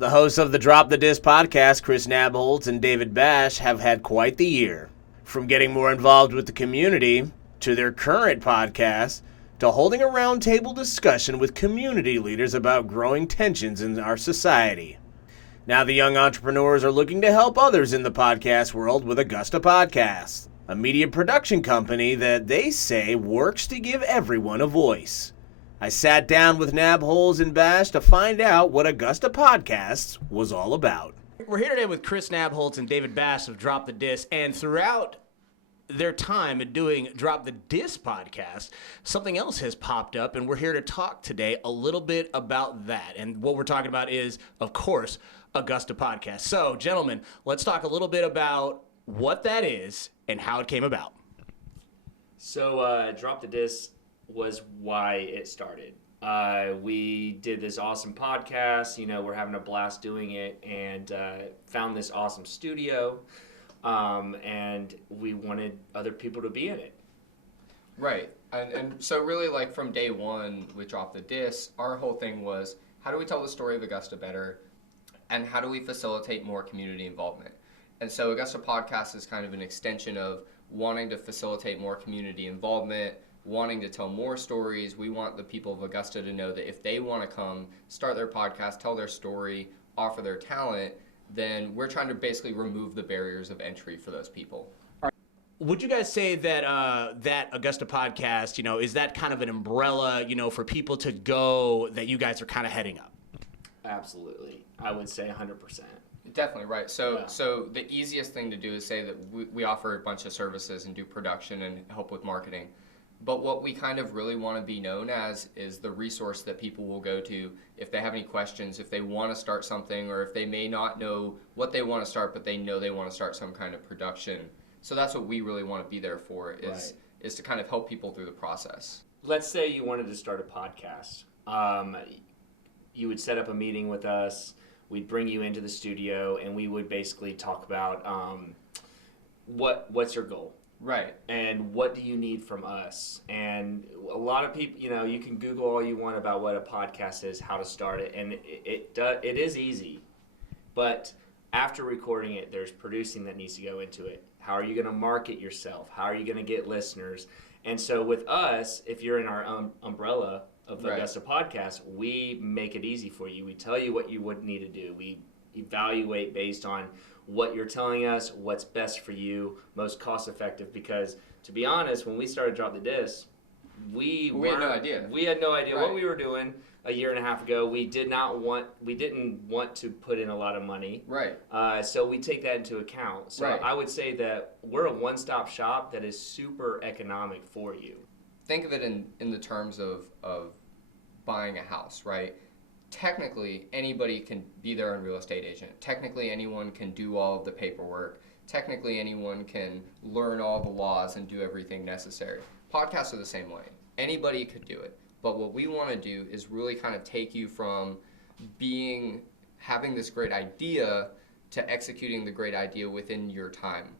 The hosts of the Drop the Disc podcast, Chris Nabholz and David Bash, have had quite the year. From getting more involved with the community, to their current podcast, to holding a roundtable discussion with community leaders about growing tensions in our society. Now the young entrepreneurs are looking to help others in the podcast world with Augusta Podcasts, a media production company that they say works to give everyone a voice. I sat down with Nabholz and Bash to find out what Augusta Podcasts was all about. We're here today with Chris Nabholz and David Bash of Drop the Disc, and throughout their time at doing Drop the Disc podcast, something else has popped up, and we're here to talk today a little bit about that. And what we're talking about is, of course, Augusta Podcasts. So, gentlemen, let's talk a little bit about what that is and how it came about. So, Drop the Disc was why it started. We did this awesome podcast, we're having a blast doing it, and found this awesome studio, and we wanted other people to be in it. Right, and so really like from day one with Drop the Disc, our whole thing was, how do we tell the story of Augusta better, and how do we facilitate more community involvement? And so Augusta Podcast is kind of an extension of wanting to facilitate more community involvement, wanting to tell more stories. We want the people of Augusta to know that if they want to come, start their podcast, tell their story, offer their talent, then we're trying to basically remove the barriers of entry for those people. Would you guys say that that Augusta Podcast, is that kind of an umbrella, for people to go that you guys are kind of heading up? Absolutely. I would say 100%. Definitely, right. So the easiest thing to do is say that we offer a bunch of services and do production and help with marketing. But what we kind of really want to be known as is the resource that people will go to if they have any questions, if they want to start something, or if they may not know what they want to start, but they know they want to start some kind of production. So that's what we really want to be there for, is to kind of help people through the process. Let's say you wanted to start a podcast. You would set up a meeting with us. We'd bring you into the studio, and we would basically talk about what's your goal? Right. And what do you need from us? And a lot of people, you can Google all you want about what a podcast is, how to start it, and it is easy. But after recording it, there's producing that needs to go into it. How are you going to market yourself? How are you going to get listeners? And so with us, if you're in our umbrella of the Augusta Podcast, we make it easy for you. We tell you what you would need to do. We evaluate based on what you're telling us, what's best for you, most cost effective, because to be honest, when we started Drop the Disc, we had no idea. We had no idea what we were doing a year and a half ago. We didn't want to put in a lot of money. Right. So we take that into account. So I would say that we're a one-stop shop that is super economic for you. Think of it in the terms of buying a house, right? Technically, anybody can be their own real estate agent. Technically, anyone can do all of the paperwork. Technically, anyone can learn all the laws and do everything necessary. Podcasts are the same way. Anybody could do it. But what we want to do is really kind of take you from having this great idea to executing the great idea within your time.